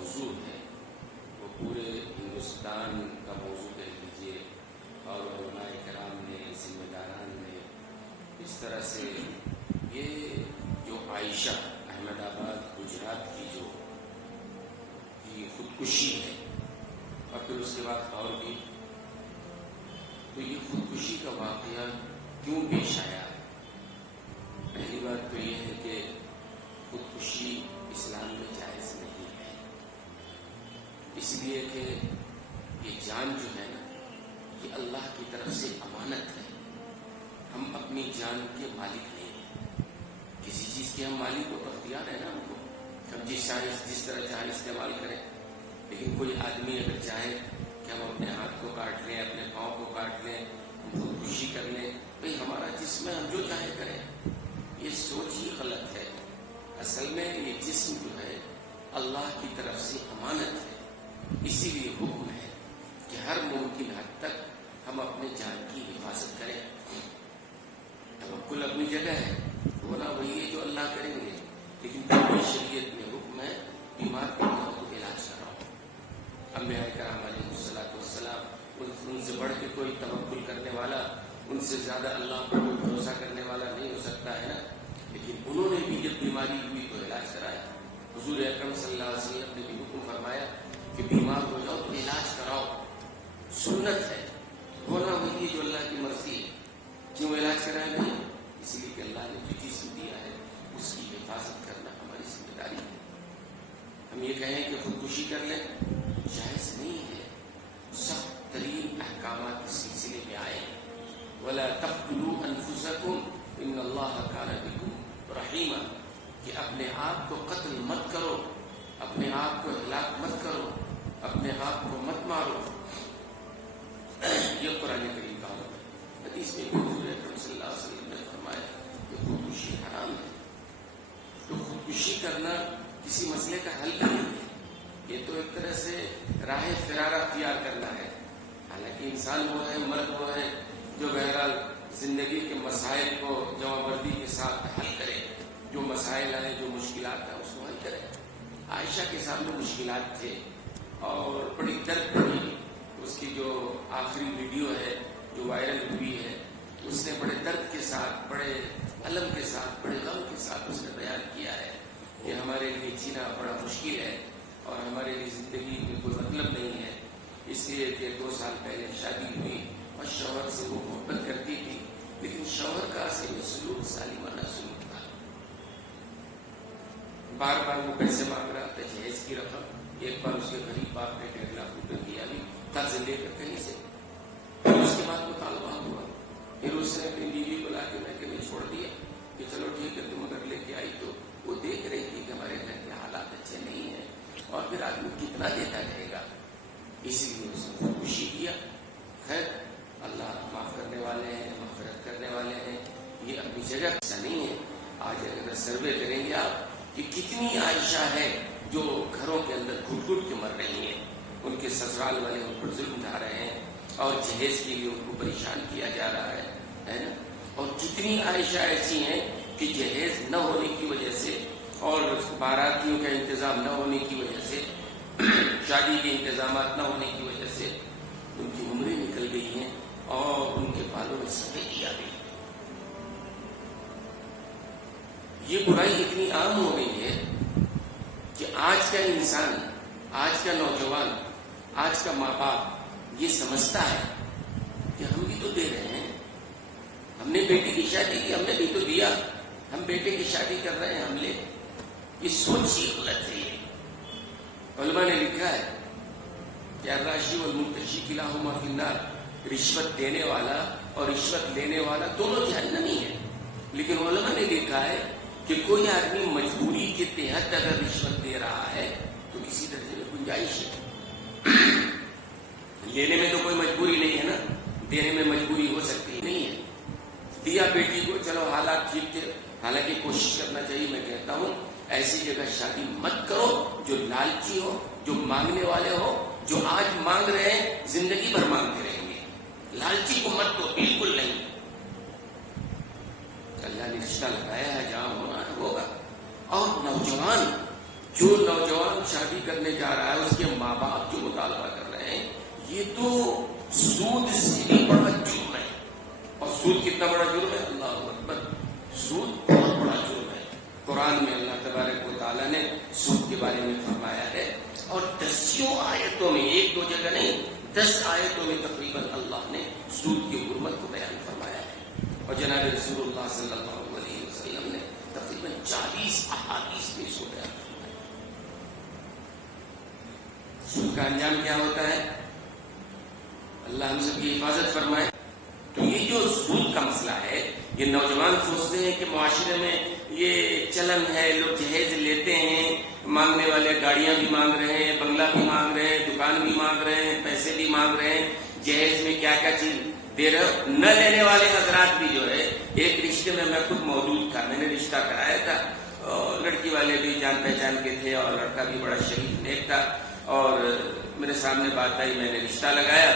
موضوع ہے وہ پورے ہندوستان کا موضوع کہہ لیجیے، اور علماء کرام نے، ذمہ داران نے اس طرح سے یہ جو عائشہ احمد آباد گجرات کی جو خودکشی ہے، اور پھر اس کے بعد اور بھی، تو یہ خودکشی کا واقعہ کیوں پیش آیا؟ پہلی بات تو یہ ہے کہ خودکشی اسلام میں جائز نہیں ہے، اس لیے کہ یہ جان جو ہے نا، یہ اللہ کی طرف سے امانت ہے۔ ہم اپنی جان کے مالک نہیں ہیں، کسی چیز کے ہم مالک و اختیار ہے نا، ہم کو ہم جس طرح چاہیں استعمال کریں، لیکن کوئی آدمی اگر چاہے کہ ہم اپنے ہاتھ کو کاٹ لیں، اپنے پاؤں کو کاٹ لیں، ہم خودکشی کر لیں، بھئی ہمارا جسم ہے، ہم جو چاہے کریں، یہ سوچ ہی غلط ہے۔ اصل میں یہ جسم جو ہے اللہ کی طرف سے امانت ہے، اسی لیے حکم ہے کہ ہر ممکن حد تک ہم اپنے جان کی حفاظت کریں۔ توکل اپنی جگہ ہے، ہونا وہی ہے جو اللہ کریں گے، لیکن پوری شریعت میں حکم ہے بیمار پڑنا ہو تو علاج کراؤ۔ انبیاء کرام علیہ السلام، ان سے بڑھ کے کوئی توکل کرنے والا، ان سے زیادہ اللہ پر کوئی بھروسہ کرنے والا نہیں ہو سکتا ہے نا، لیکن انہوں نے بھی جب بیماری ہوئی تو علاج کرایا۔ حضور اکرم صلی اللہ علیہ وسلم نے بھی حکم فرمایا کہ بیمار ہو جاؤ تو علاج کراؤ، سنت ہے، ہونا وہی ہے جو اللہ کی مرضی ہے۔ کیوں علاج کرایا نہیں؟ اس لیے کہ اللہ نے جو جسم دیا ہے اس کی حفاظت کرنا ہماری ذمہ داری ہے۔ ہم یہ کہیں کہ خودکشی کر لیں، جائز نہیں ہے۔ سخت ترین احکامات اس سلسلے میں آئے ہیں، وَلَا تَقْتُلُوا أَنفُسَكُمْ إِنَّ اللَّهَ كَانَ بِكُمْ رَحِيمًا، کہ اپنے آپ کو قتل مت کرو، اپنے آپ کو ہلاک مت کرو، اپنے آپ کو مت مارو۔ یہ قرآن کریم کا حکم ہے۔ حدیث میں حضور اکرم صلی اللہ علیہ وسلم نے فرمایا کہ خودکشی حرام ہے۔ تو خودکشی کرنا کسی مسئلے کا حل نہیں ہے، یہ تو ایک طرح سے راہ فرار اختیار کرنا ہے۔ حالانکہ انسان وہ ہے، مرد وہ ہے جو بہرحال زندگی کے مسائل کو جمع بردی کے ساتھ حل کرے، جو مسائل آئے، جو مشکلات ہیں اس کو حل کرے۔ عائشہ کے سامنے مشکلات تھے اور بڑی درد بڑی، اس کی جو آخری ویڈیو ہے جو وائرل ہوئی ہے، اس نے بڑے درد کے ساتھ، بڑے الم کے ساتھ، بڑے غم کے ساتھ اس نے بیان کیا ہے کہ ہمارے لیے جینا بڑا مشکل ہے اور ہمارے لیے زندگی میں کوئی مطلب نہیں ہے، اس لیے کہ 2 سال پہلے شادی ہوئی اور شوہر سے وہ محبت کرتی تھی، لیکن شوہر کا اصل سلوک ظالمانہ سلوک تھا۔ بار بار وہ پیسے مانگ رہا تھا، جہیز کی رقم، ایک بار اس کے غریب باپ نے 1.5 لاکھ روپے دیا بھی قرض لے کر کہیں سے، پھر اس کے بعد مطالبہ ہوا، پھر اس نے اپنی بیوی بلا کے میں چھوڑ دیا کہ چلو ٹھیک ہے تم اگر لے کے آئی تو، وہ دیکھ رہی تھی کہ ہمارے گھر کے حالات اچھے نہیں ہیں اور پھر آدمی کتنا دیتا رہے گا، اسی لیے اس نے خودکشی کیا۔ خیر اللہ معاف کرنے والے ہیں، مغفرت کرنے والے ہیں، یہ اپنی جگہ ایسا نہیں ہے۔ آج اگر سروے کریں گے آپ کہ کتنی عائشہ ہے جو گھروں کے اندر گھٹ گھٹ کے مر رہی ہیں، ان کے سسرال والے ان پر ظلم ڈھا رہے ہیں اور جہیز کے لیے ان کو پریشان کیا جا رہا ہے نا، اور کتنی عائشہ ایسی ہیں کہ جہیز نہ ہونے کی وجہ سے اور باراتیوں کا انتظام نہ ہونے کی وجہ سے، شادی کے انتظامات نہ ہونے کی وجہ سے ان کی عمریں نکل گئی ہیں اور ان کے بالوں میں سفیدی آ گئی۔ یہ برائی اتنی عام ہو گئی ہے کہ آج کا انسان، آج کا نوجوان، آج کا ماں باپ یہ سمجھتا ہے کہ ہم بھی تو دے رہے ہیں، ہم نے بیٹی کی شادی کی، ہم نے بھی تو دیا، ہم بیٹے کی شادی کر رہے ہیں، ہم لے۔ یہ سوچ ہی غلط ہے۔ یہ علماء نے لکھا ہے کہ الراشی والمرتشی کلاہما فی النار، رشوت دینے والا اور رشوت لینے والا دونوں جہنمی ہیں، لیکن علماء نے لکھا ہے کہ کوئی آدمی مجبوری کے تحت اگر رشوت دے رہا ہے تو کسی درجے میں گنجائش ہے۔ لینے میں تو کوئی مجبوری نہیں ہے نا، دینے میں مجبوری ہو سکتی نہیں ہے۔ دیا بیٹی کو، چلو حالات ٹھیک تھے، حالانکہ کوشش کرنا چاہیے، میں کہتا ہوں ایسی جگہ شادی مت کرو جو لالچی ہو، جو مانگنے والے ہو، جو آج مانگ رہے ہیں زندگی بھر مانگتے رہیں گے۔ لالچی کو مت دو، بالکل نہیں۔ اللہ نے رشتہ لگایا ہے، جہاں ہونا ہے ہوگا۔ اور نوجوان جو نوجوان شادی کرنے جا رہا ہے اس کے ماں باپ جو مطالبہ کر رہے ہیں، یہ تو سود سے بھی بڑا جرم ہے. اور سود کتنا بڑا جرم ہے؟ اللہ اکبر، سود بہت بڑا جرم ہے. قرآن میں اللہ تبارک و تعالیٰ نے سود کے بارے میں فرمایا ہے، اور 10 آیتوں میں، 1-2 جگہ نہیں، 10 آیتوں میں تقریباً اللہ نے سود کی حرمت کو بیان فرمایا ہے. اور جناب رسول اللہ صلی اللہ علیہ وسلم نے تقریباً 40 احادیث میں اس کو بیان فرمایا. سود کا انجام کیا ہوتا ہے؟ اللہ ہم سب کی حفاظت فرمائے. تو یہ جو سود کا مسئلہ ہے، یہ نوجوان سوچتے ہیں کہ معاشرے میں یہ چلن ہے، لوگ جہیز لیتے ہیں، مانگنے والے گاڑیاں بھی مانگ رہے ہیں، بنگلہ بھی مانگ رہے ہیں، دکان بھی مانگ رہے ہیں، پیسے بھی مانگ رہے ہیں، جہیز میں کیا کیا چیز دے رہے ہو. نہ لینے والے حضرات بھی جو ہے، ایک رشتے میں میں خود موجود تھا، میں نے رشتہ کرایا تھا، اور لڑکی والے بھی جان پہچان کے تھے، اور لڑکا بھی بڑا شریف نیک تھا، اور میرے سامنے بات آئی، میں نے رشتہ لگایا،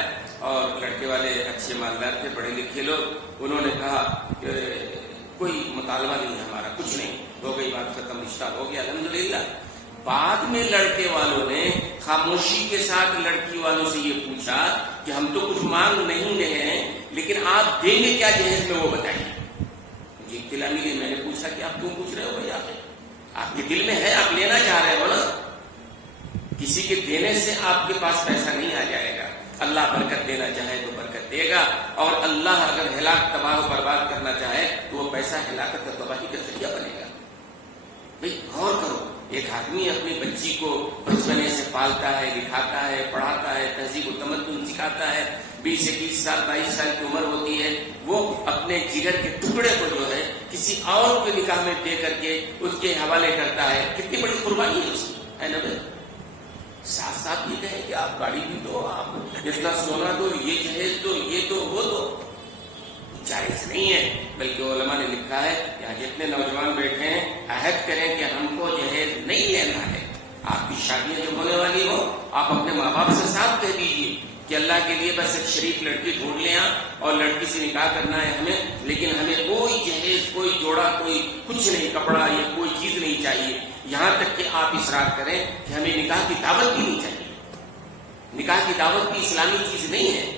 اور لڑکے والے اچھے مالدار تھے، پڑھے لکھے لوگ. انہوں نے کہا کہ کوئی مطالبہ نہیں ہے ہمارا، کچھ نہیں، ہو گئی بات ختم، رشتہ ہو گیا الحمدللہ. بعد میں لڑکے والوں نے خاموشی کے ساتھ لڑکی والوں سے یہ پوچھا کہ ہم تو کچھ مانگ نہیں رہے ہیں، لیکن آپ دیں گے کیا جہیز میں، وہ بتائیے. مجھے اطلاع ملی، میں نے پوچھا کہ آپ کیوں پوچھ رہے ہو بھائی؟ آپ کے دل میں ہے، آپ لینا چاہ رہے ہو نا. کسی کے دینے سے آپ کے پاس پیسہ نہیں آ جائے گا. اللہ برکت دینا چاہے تو برکت دے گا، اور اللہ اگر ہلاک تباہ و برباد کرنا چاہے تو وہ پیسہ ہلاکت اور تباہی کا ذریعہ بنے گا. بھائی غور کرو، ایک آدمی اپنی بچی کو بچپنے سے پالتا ہے، لکھاتا ہے، پڑھاتا ہے، تہذیب و تمدن سکھاتا ہے، 20-21 سال 22 سال کی عمر ہوتی ہے، وہ اپنے جگر کے ٹکڑے کو جو ہے کسی اور کے نکاح میں دے کر کے اس کے حوالے کرتا ہے. کتنی بڑی قربانی ہے اس کی، ہے نا بھائی؟ ساتھ ساتھ یہ کہیں کہ آپ گاڑی بھی دو، آپ اتنا سونا دو، یہ جہیز دو، یہ دو، وہ دو، جائز نہیں ہے. بلکہ علماء نے لکھا ہے، یہاں جتنے نوجوان بیٹھے ہیں عہد کریں کہ ہم کو جہیز نہیں لینا ہے. آپ کی شادیاں جب ہونے والی ہو، آپ اپنے ماں باپ سے صاف کہہ دیجیے کہ اللہ کے لیے بس ایک شریف لڑکی ڈھونڈ لیں اور لڑکی سے نکاح کرنا ہے ہمیں، لیکن ہمیں کوئی جہیز، کوئی جوڑا، کوئی کچھ نہیں، کپڑا یا کوئی چیز نہیں چاہیے. یہاں تک کہ آپ اصرار کریں کہ ہمیں نکاح کی دعوت بھی نہیں چاہیے. نکاح کی دعوت بھی اسلامی چیز نہیں ہے.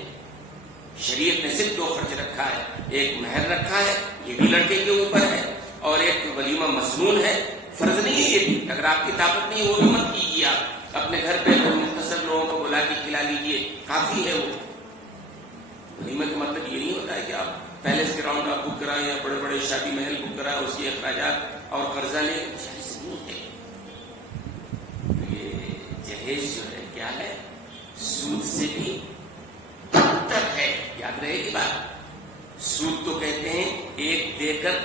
شریعت نے صرف 2 خرچ رکھا ہے، ایک مہر رکھا ہے، یہ بھی لڑکے کے اوپر ہے، اور ایک ولیمہ مسنون ہے، فرض نہیں ہے یہ بھی. اگر آپ کی طاقت نہیں ہے وہ بھی مت کیجیے. آپ اپنے گھر پہ مختصر لوگوں کو بلا کے کھلا لیجیے، کافی ہے وہ. ولیمہ کا مطلب یہ نہیں ہوتا ہے کہ آپ پیلس گراؤنڈ آپ بک کرائیں یا بڑے بڑے شادی محل بک کرائیں، اس کے اخراجات اور قرضہ لیں، جائز نہیں ہے. یہ جہیز جو ہے کیا ہے؟ سود سے بھی بدتر ہے. یاد رہے گی بات. سود تو کہتے ہیں ایک دے کر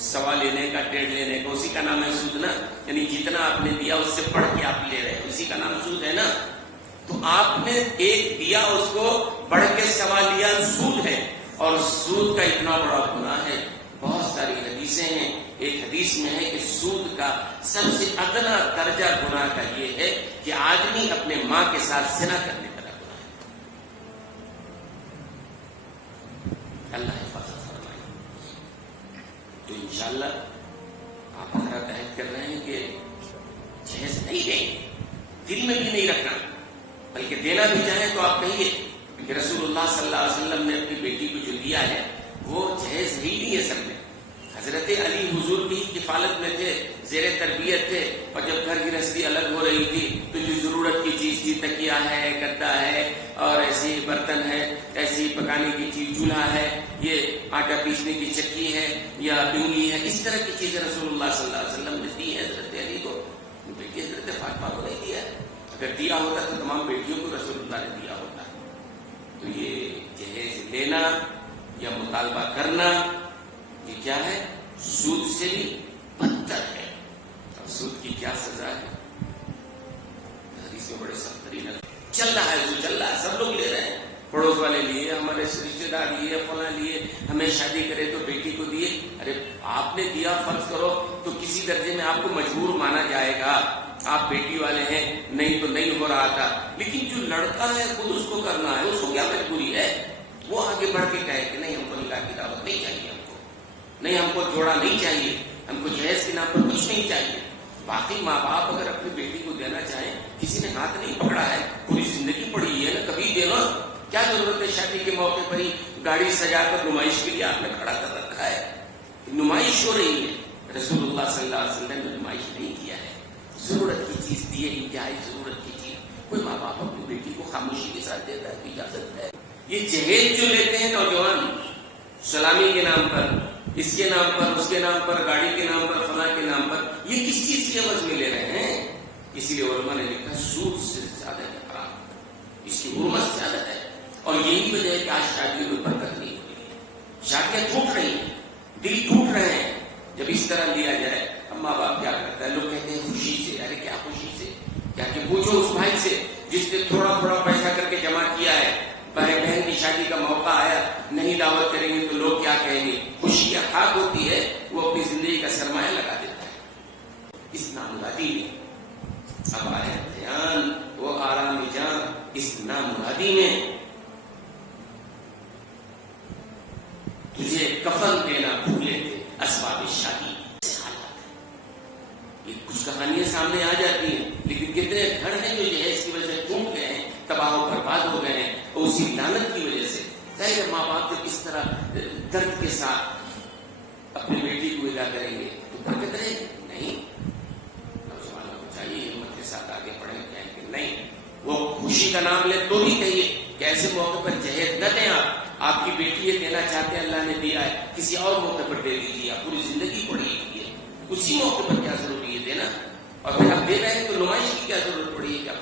1.25 لینے کا، 1.5 لینے کا، اسی کا نام ہے سود نا. یعنی جتنا آپ نے دیا اس سے بڑھ کے آپ لے رہے ہیں، اسی کا نام سود ہے نا. تو آپ نے ایک دیا، اس کو بڑھ کے 1.25 لیا، سود ہے. اور سود کا اتنا بڑا گناہ ہے، بہت ساری حدیثیں ہیں. ایک حدیث میں ہے کہ سود کا سب سے ادنا درجہ گناہ کا یہ ہے کہ آدمی اپنے ماں کے ساتھ زنا کرنے کا گناہ ہے. اللہ حفاظت فرمائے. تو انشاءاللہ آپ حضرات عہد کر رہے ہیں کہ جہیز نہیں دیں گے، دل میں بھی نہیں رکھنا، بلکہ دینا بھی چاہیں تو آپ کہیے کہ رسول اللہ صلی اللہ علیہ وسلم نے اپنی بیٹی کو جو دیا ہے وہ جہیز ہی نہیں ہے. سب میں حضرت علی حضور کی کفالت میں تھے، زیر تربیت تھے، اور جب گھر گرہستی الگ ہو رہی تھی تو جو ضرورت کی چیز تھی، تکیہ ہے، گدا ہے، اور ایسی برتن ہے، ایسی پکانے کی چیز، چولہا ہے، یہ آٹا پیسنے کی چکی ہے یا بنگی ہے، اس طرح کی چیزیں رسول اللہ صلی اللہ علیہ وسلم نے دی ہے حضرت علی کو. بیٹی حضرت فاطمہ کو نہیں دیا. اگر دیا ہوتا تو تمام بیٹیوں کو رسول اللہ نے دیا ہوتا. تو یہ جہیز لینا یا مطالبہ کرنا یہ کیا ہے؟ سود سے بھی بدتر ہے. اور سود کی کیا سزا ہے؟ حدیث میں بڑے سخت ترین چل رہا ہے، سود چل رہا ہے، سب لوگ لے رہے ہیں. پڑوس والے لیے، ہمارے رشتے دار لیے، فلاں لیے، ہمیں شادی کرے تو بیٹی کو دیے. ارے آپ نے دیا، فرض کرو تو کسی درجے میں آپ کو مجبور مانا جائے گا. آپ بیٹی والے ہیں، نہیں تو نہیں ہو رہا تھا. لیکن جو لڑکا ہے خود اس کو کرنا ہے، اس کو کیا مجبوری ہے؟ وہ آگے بڑھ کے کہے کہ نہیں، ہم کو نکاح کی دعوت نہیں چاہیے، ہم کو نہیں، ہم کو جوڑا نہیں چاہیے، ہم کو جہیز کے نام پر کچھ نہیں چاہیے. باقی ماں باپ اگر اپنی بیٹی کو دینا چاہیں، کسی نے ہاتھ نہیں پکڑا ہے، پوری زندگی پڑی ہے نا، کبھی دے لو. کیا ضرورت ہے شادی کے موقع پر ہی گاڑی سجا کر نمائش کے لیے آپ نے کھڑا کر رکھا ہے؟ نمائش ہو رہی ہے. رسول اللہ صلی اللہ علیہ وسلم نے نمائش نہیں کیا ہے. ضرورت کی چیز دی ہے، انتہائی ضرورت کی چیز. کوئی ماں باپ اپنی بیٹی کو خاموشی کے ساتھ دیتا ہے تو اجازت ہے. یہ جہیز جو لیتے ہیں نوجوان سلامی کے نام پر، اس کے نام پر، اس کے نام پر، گاڑی کے نام پر، فلاں کے نام پر، یہ کس چیز کی عوض میں لے رہے ہیں؟ اسی لیے علماء نے لکھا سود سے زیادہ ہے حرام، اس کی حرمت زیادہ ہے. اور یہی وجہ ہے کہ آج شادیوں میں برکت نہیں ہو رہی ہے، شادیاں ٹوٹ رہی ہیں، دل ٹوٹ رہے ہیں. جب اس طرح لیا جائے، اب ماں باپ کیا کرتا ہے؟ لوگ کہتے ہیں خوشی سے. ارے کیا خوشی سے؟ کیا کہ پوچھو اس بھائی سے جس نے تھوڑا تھوڑا پیسہ کر کے جمع کیا ہے، بہن کی شادی کا موقع آیا، نہیں دعوت کریں گے تو لوگ کیا کہیں گے؟ خوشی یا خاک ہوتی ہے، وہ اپنی زندگی کا سرمایہ لگا دیتا ہے اس نامرادی میں. اب آئے دھیان وہ آرام جان اس نامرادی میں. تجھے کفن دینا بھولے تھے اسباب شادی. یہ کچھ کہانیاں سامنے آ جاتی ہیں، لیکن کتنے گھر ہیں جو جہیز کی وجہ سے ٹوٹ گئے ہیں، تباہ و برباد ہو گئے ہیں، اور اسی لعنت کی وجہ سے. ظاہر ماں باپ جب اس طرح درد کے ساتھ اپنی بیٹی کو ادا کریں گے تو برکت رہے گی نہیں. نوجوانوں کو چاہیے ہمت کے ساتھ آگے بڑھیں، کہیں کہ نہیں وہ خوشی کا نام لے تو بھی کہیے کہ ایسے موقع پر جہیز نہ دیں. آپ کی بیٹی یہ دینا چاہتے ہیں، اللہ نے دیا ہے، کسی اور موقع پر دے دیجیے. آپ پوری زندگی پڑی ہے، اسی موقع پر کیا ضروری ہے دینا؟ اور پھر آپ دے رہے ہیں تو نمائش کی کیا ضرورت پڑی ہے کہ آپ